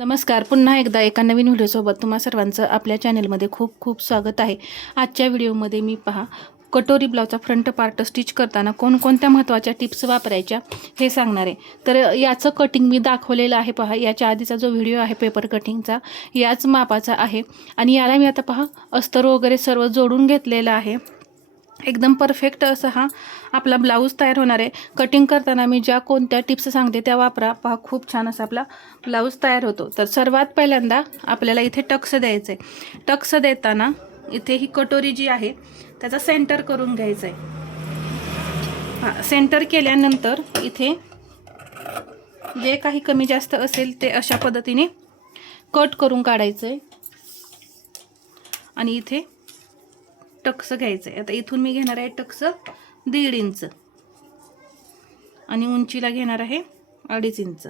नमस्कार. पुन्हा एकदा एका नवीन व्हिडिओसोबत तुम्हा सर्वांचं आपल्या चॅनलमध्ये खूप खूप स्वागत आहे. आजच्या व्हिडिओमध्ये मी कटोरी ब्लाउजचा फ्रंट पार्ट स्टिच करताना कोणकोणत्या महत्त्वाच्या टिप्स वापरायच्या हे सांगणार आहे. तर याचं कटिंग मी दाखवलेलं आहे. याच्या आधीचा जो व्हिडिओ आहे पेपर कटिंगचा याच मापाचा आहे आणि याला मी आता अस्तर वगैरे सर्व जोडून घेतलेलं आहे. एकदम परफेक्ट असा हा आपला ब्लाऊज तयार होणार आहे. कटिंग करताना मी ज्या कोणत्या टिप्स सांगते त्या वापरा. खूप छान असा आपला ब्लाऊज तयार होतो. तर सर्वात पहिल्यांदा आपल्याला इथे टक्स द्यायचं आहे. टक्स देताना इथे ही कटोरी जी आहे त्याचा सेंटर करून घ्यायचं आहे. सेंटर केल्यानंतर इथे जे काही कमी जास्त असेल ते अशा पद्धतीने कट करून काढायचं आहे आणि इथे टक्स घ्यायचं आहे. आता इथून मी घेणार आहे टक्स 1.5 इंच आणि उंचीला घेणार आहे 2.5 इंच.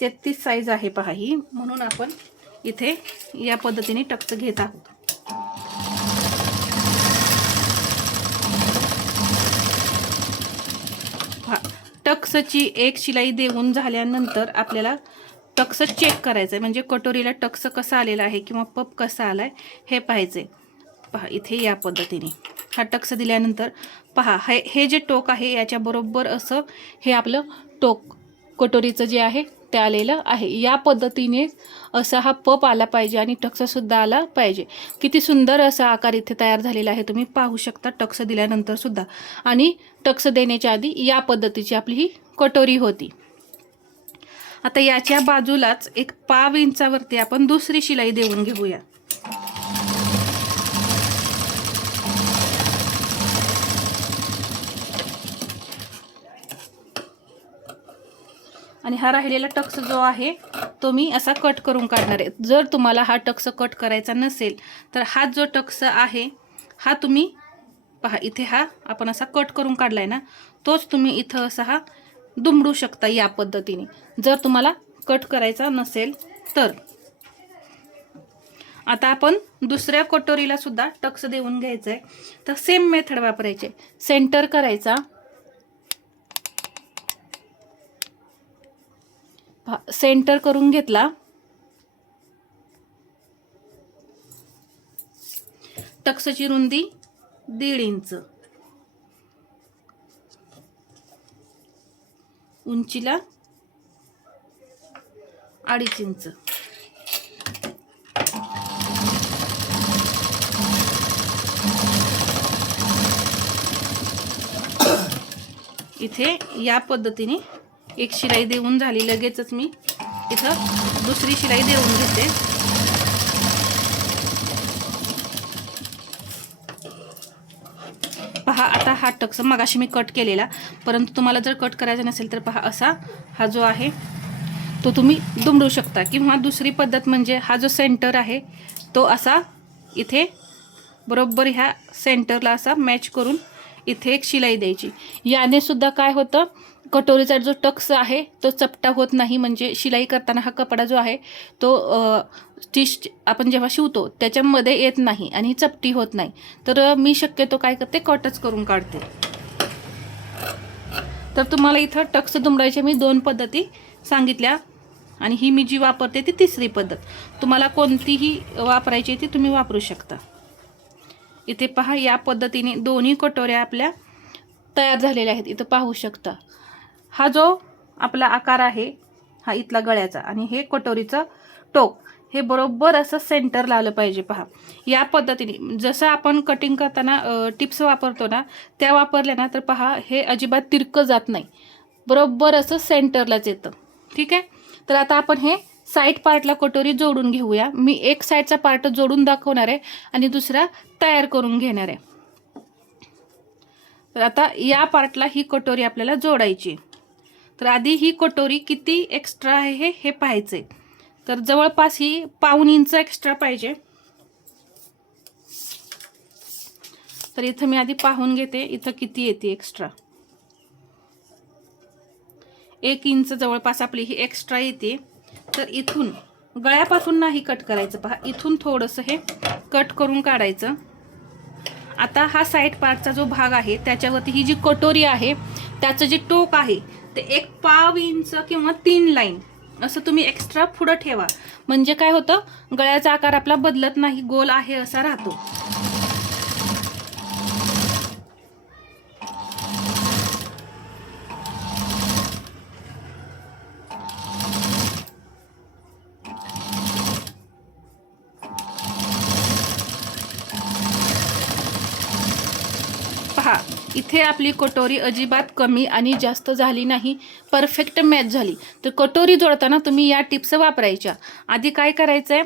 33 साईज आहे ही, म्हणून आपण इथे या पद्धतीने टक्स घेत आहोत. टक्सची एक शिलाई देऊन झाल्यानंतर आपल्याला टक्स चेक करायचं आहे. म्हणजे कटोरीला टक्स कसा आलेला आहे किंवा पप कसा आलाय हे पाहायचे. इथे या पद्धतीने हा टक्स दिल्यानंतर हे जे टोक आहे याच्या बरोबर असं हे आपलं टोक कटोरीचं जे आहे ते आलेलं आहे. या पद्धतीने असा हा पप आला पाहिजे आणि टक्स सुद्धा आला पाहिजे. किती सुंदर असा आकार इथे तयार झालेला आहे, तुम्ही पाहू शकता टक्स दिल्यानंतर सुद्धा. आणि टक्स देण्याच्या आधी या पद्धतीची आपली ही कटोरी होती. आता याच्या बाजूलाच एक 1/2 इंचावरती आपण दुसरी शिलाई देऊन घेऊया. आणि हा राहिलेला टक्स जो आहे तो मी असा कट करून काढणार आहे. जर तुम्हाला हा टक्स कट करायचा नसेल तर हा जो टक्स आहे हा तुम्ही इथे हा आपण असा कट करून काढलाय ना, तोच तुम्ही इथं असा हा दुमडू शकता या पद्धतीने, जर तुम्हाला कट करायचा नसेल तर. आता आपण दुसऱ्या कटोरीला सुद्धा टक्स देऊन घ्यायचं आहे. तर सेम मेथड वापरायचे. सेंटर करायचा, सेंटर करून घेतला, टक्सची रुंदी 1.5 इंच, उंचीला 2.5 इंच. इथे या पद्धतीने एक शिलाई देऊन झाली. लगेचच मी इथं दुसरी शिलाई देऊन घेते. आता हा टक्स मगाशी मी कट केलेला, परंतु तुम्हाला जर कट करायचा नसेल तर असा हा जो आहे तो तुम्ही दुमडू शकता. किंवा दुसरी पद्धत म्हणजे हा जो सेंटर आहे तो असा इथे बरोबर ह्या सेंटरला असा मॅच करून इथे एक शिलाई द्यायची. याने सुद्धा काय होतं, कटोरीचा जो टक्स आहे तो चपटा होत नाही. म्हणजे शिलाई करताना हा कपडा जो आहे तो स्टिच आपण जेव्हा शिवतो त्याच्यामध्ये येत नाही आणि चपटी होत नाही. तर मी शक्यतो काय करते, कटच करून काढते. तर तुम्हाला इथं टक्स दुमडायचे मी 2 पद्धती सांगितल्या आणि ही मी जी वापरते ती तिसरी पद्धत. तुम्हाला कोणतीही वापरायची ती तुम्ही वापरू शकता. इथे या पद्धतीने दोन्ही कटोऱ्या आपल्या तयार झालेल्या आहेत. इथं पाहू शकता हा जो आपला आकार आहे हा इथला गळ्याचा आणि हे कटोरीचं टोक हे बरोबर असं सेंटर लावलं पाहिजे. या पद्धतीने जसं आपण कटिंग करताना टिप्स वापरतो ना त्या वापरल्या ना तर हे अजिबात तिरकं जात नाही, बरोबर असं सेंटरलाच येतं. ठीक आहे. तर आता आपण हे साईड पार्टला कटोरी जोडून घेऊया. मी एक साईडचा पार्ट जोडून दाखवणार आहे आणि दुसरा तयार करून घेणार आहे. तर आता या पार्टला ही कटोरी आपल्याला जोडायची. तर आधी ही कटोरी किती एक्स्ट्रा आहे हे पाहायचंय. तर जवळपास ही 1/2 इंच एक्स्ट्रा पाहिजे. तर इथं मी आधी पाहून घेते इथं किती येते एक्स्ट्रा. 1 इंच जवळपास आपली ही एक्स्ट्रा येते. तर इथून गळ्यापासून नाही कट करायचं. इथून थोडंसं हे कट करून काढायचं. आता हा साइड पार्टचा जो भाग आहे त्याच्यावरती ही जी कटोरी आहे त्याचं जे टोक आहे ते एक 1/2 इंच किंवा 3 लाईन असं तुम्ही एक्स्ट्रा पुढं ठेवा, म्हणजे काय होतं, गळ्याचा आकार आपला बदलत नाही, गोल आहे असा राहतो. पहा, इथे आपली कटोरी अजिबात कमी आणि जास्त झाली नाही, परफेक्ट मॅच झाली. तर कटोरी जोडताना तुम्ही या टिप्स वापरायच्या. आधी काय करायचंय,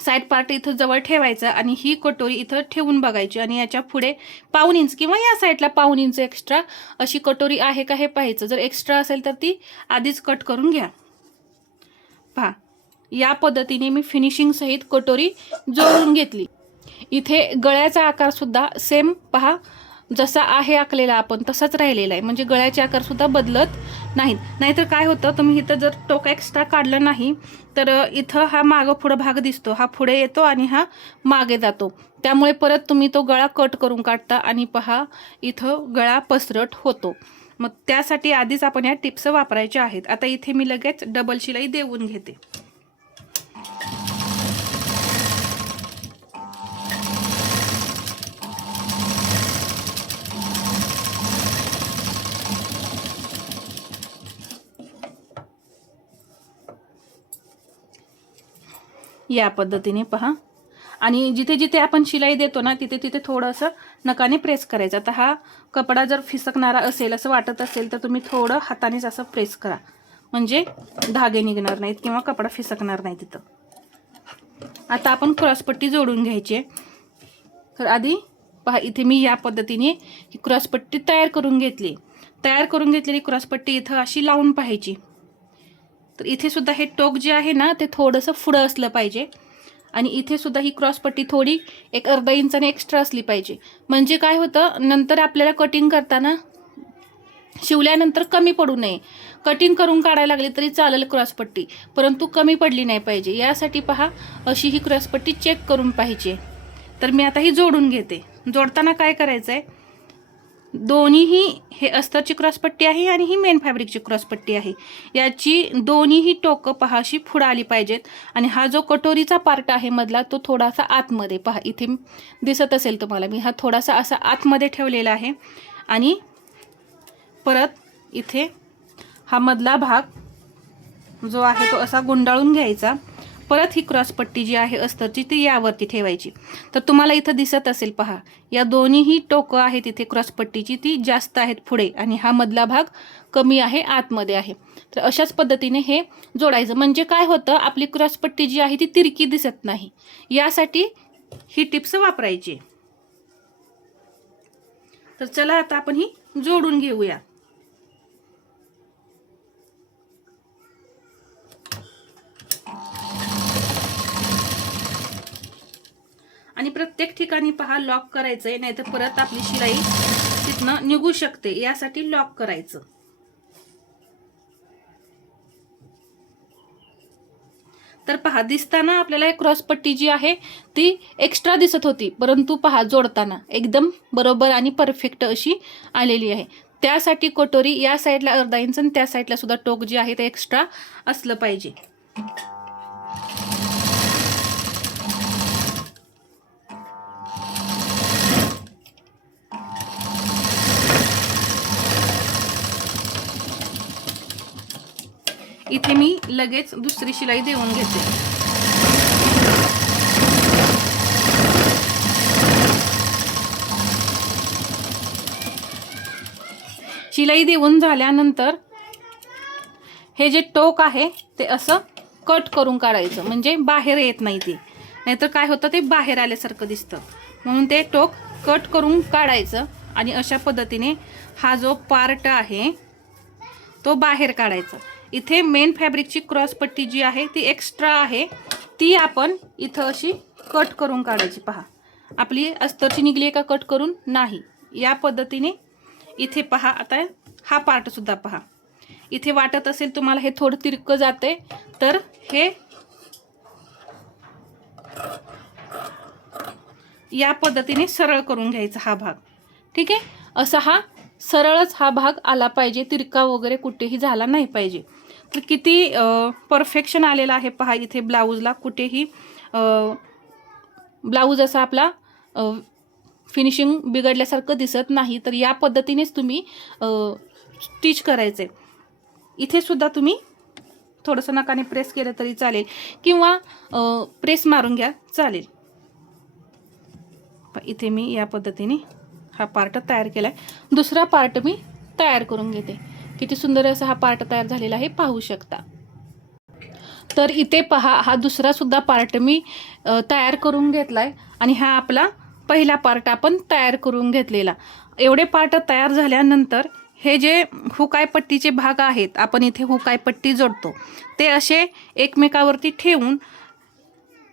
साईड पार्ट इथं जवळ ठेवायचा आणि ही कटोरी इथं ठेवून बघायची आणि याच्या पुढे पाऊण इंच किंवा या साईडला पाऊण इंच एक्स्ट्रा अशी कटोरी आहे का हे पाहायचं. जर एक्स्ट्रा असेल तर ती आधीच कट करून घ्या. पहा, या पद्धतीने मी फिनिशिंग सहित कटोरी जोडून घेतली. इथे गळ्याचा आकार सुद्धा सेम पहा, जसा आहे आखलेला आपण तसाच राहिलेला आहे, म्हणजे गळ्याचे आकार सुद्धा बदलत नाहीत. नाहीतर काय होतं, तुम्ही इथं जर टोक एक्स्ट्रा काढलं नाही तर इथं हा मागं पुढं भाग दिसतो, हा पुढे येतो आणि हा मागे जातो. त्यामुळे परत तुम्ही तो गळा कट करून काढता आणि पहा इथं गळा पसरट होतो. मग त्यासाठी आधीच आपण या टिप्स वापरायच्या आहेत. आता इथे मी लगेच डबल शिलाई देऊन घेते. या पद्धतीने पहा, आणि जिथे जिथे आपण शिलाई देतो ना तिथे तिथे थोडंसं नकाने प्रेस करायचं. आता हा कपडा जर फिसकणारा असेल असं वाटत असेल तर तुम्ही थोडं हातानेच असं प्रेस करा, म्हणजे धागे निघणार नाहीत किंवा कपडा फिसकणार नाही तिथं. आता आपण क्रॉसपट्टी जोडून घ्यायची आहे. तर आधी पहा, इथे मी या पद्धतीने ही क्रॉसपट्टी तयार करून घेतली. तयार करून घेतलेली क्रॉसपट्टी इथं अशी लावून पाहायची. तर इथे सुद्धा हे टोक जे आहे ना ते थोडंसं पुढं असलं पाहिजे आणि इथे सुद्धा ही क्रॉसपट्टी थोडी एक अर्धा इंचाने एक्स्ट्रा असली पाहिजे. म्हणजे काय होतं, नंतर आपल्याला कटिंग करताना शिवल्यानंतर कमी पडू नये. कटिंग करून काढायला लागली तरी चालेल क्रॉसपट्टी, परंतु कमी पडली नाही पाहिजे. यासाठी पहा, अशी ही क्रॉसपट्टी चेक करून पाहिजे. तर मी आता ही जोडून घेते. जोडताना काय करायचं आहे, दोन्हीही हे अस्तरची क्रॉसपट्टी आहे आणि ही मेन फॅब्रिकची क्रॉसपट्टी आहे, याची दोन्हीही टोकं पहा अशी पुढं आली पाहिजेत. आणि हा जो कटोरीचा पार्ट आहे मधला तो थोडासा आतमध्ये पहा, इथे दिसत असेल तुम्हाला, मी हा थोडासा असा आतमध्ये ठेवलेला आहे. आणि परत इथे हा मधला भाग जो आहे तो असा गुंडाळून घ्यायचा. परत ही क्रॉसपट्टी जी आहे अस्तरची ती यावरती ठेवायची. तर तुम्हाला इथं दिसत असेल पहा, या दोन्हीही टोकं आहेत इथे क्रॉसपट्टीची ती जास्त आहेत पुढे आणि हा मधला भाग कमी आहे आतमध्ये आहे. तर अशाच पद्धतीने हे जोडायचं, म्हणजे काय होतं, आपली क्रॉसपट्टी जी आहे ती तिरकी दिसत नाही. यासाठी ही टिप्स वापरायची. तर चला आता आपण ही जोडून घेऊया. आणि प्रत्येक ठिकाणी पहा लॉक करायचंय, नाहीतर परत आपली शिलाई तिथनं निघू शकते, यासाठी लॉक करायचं. तर पहा, दिसताना आपल्याला क्रॉसपट्टी जी आहे ती एक्स्ट्रा दिसत होती, परंतु पहा जोडताना एकदम बरोबर आणि परफेक्ट अशी आलेली आहे. त्यासाठी कटोरी या साईडला अर्धा इंच आणि त्या साईडला सुद्धा टोक जे आहे ते एक्स्ट्रा असलं पाहिजे. इथे मी लगेच दुसरी शिलाई देऊन घेते. शिलाई देऊन झाल्यानंतर हे जे टोक आहे ते असं कट करून काढायचं, म्हणजे बाहेर येत नाही ते, नाहीतर काय होतं ते बाहेर आल्यासारखं दिसतं. म्हणून ते टोक कट करून काढायचं आणि अशा पद्धतीने हा जो पार्ट आहे तो बाहेर काढायचा. इथे मेन फॅब्रिकची क्रॉसपट्टी जी आहे ती एक्स्ट्रा आहे, ती आपण इथं अशी कट करून काढायची. पहा, आपली अस्तरची निघली का कट करून नाही. या पद्धतीने इथे पहा, आता हा पार्ट सुद्धा पहा, इथे वाटत असेल तुम्हाला हे थोडं तिरकं जाते, तर हे या पद्धतीने सरळ करून घ्यायचा हा भाग. ठीक आहे, असा हा सरळच हा भाग आला पाहिजे, तिरका वगैरे कुठेही झाला नाही पाहिजे. तर किती परफेक्शन आलेलं आहे पहा. इथे ब्लाऊजला कुठेही ब्लाऊज असा आपला फिनिशिंग बिघडल्यासारखं दिसत नाही. तर या पद्धतीनेच तुम्ही स्टिच करायचे. इथे सुद्धा तुम्ही थोडंसं नकाने प्रेस केलं तरी चालेल किंवा प्रेस मारून घ्या चालेल. इथे मी या पद्धतीने हा पार्ट तयार केला आहे. दुसरा पार्ट मी तयार करून घेते. किती सुंदर असा हा पार्ट तयार झालेला आहे पाहू शकता. तर इथे पहा, हा दुसरा सुद्धा पार्ट मी तयार करून घेतलाय आणि हा आपला पहिला पार्ट आपण तयार करून घेतलेला. एवढे पार्ट तयार झाल्यानंतर हे जे हुकाय पट्टीचे भाग आहेत, आपण इथे हुकाय पट्टी जोडतो, ते असे एकमेकावरती ठेवून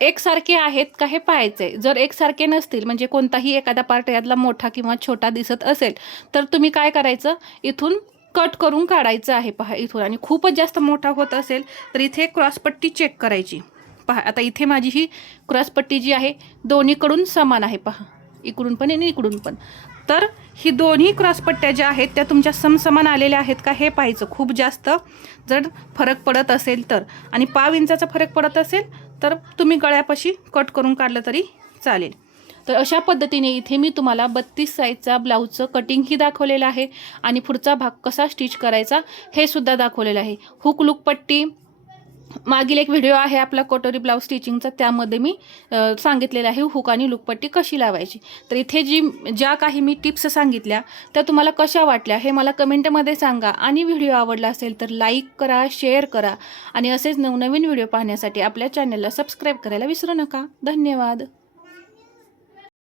एकसारखे आहेत का हे पाहायचे. जर एकसारखे नसतील म्हणजे कोणताही एखादा पार्ट यातला मोठा किंवा छोटा दिसत असेल तर तुम्ही काय करायचं, इथून कट करून काढायचं आहे पहा इथून. आणि खूपच जास्त मोठा होत असेल तर इथे क्रॉसपट्टी चेक करायची. पहा आता इथे माझी ही क्रॉसपट्टी जी आहे दोन्हीकडून समान आहे पहा, इकडून पण आणि इकडून पण. तर ही दोन्ही क्रॉसपट्ट्या ज्या आहेत त्या तुमच्या समसमान आलेल्या आहेत का हे पाहायचं. खूप जास्त जर फरक पडत असेल तर, आणि 5 इंचाचा फरक पडत असेल तर तुम्ही गळ्यापाशी कट करून काढलं तरी चालेल. तर अशा पद्धतीने इथे मी तुम्हाला 32 साईजचा ब्लाऊजचं कटिंगही दाखवलेलं आहे आणि पुढचा भाग कसा स्टिच करायचा हे सुद्धा दाखवलेलं आहे. हुक लूक पट्टी मागील एक व्हिडिओ आहे आपला कटोरी ब्लाऊज स्टिचिंगचा, त्यामध्ये मी सांगितलेलं आहे हुक आणि लूकपट्टी कशी लावायची. तर इथे ज्या काही मी टिप्स सांगितल्या त्या तुम्हाला कशा वाटल्या हे मला कमेंटमध्ये सांगा. आणि व्हिडिओ आवडला असेल तर लाईक करा, शेअर करा आणि असेच नवनवीन व्हिडिओ पाहण्यासाठी आपल्या चॅनलला सबस्क्राईब करायला विसरू नका. धन्यवाद.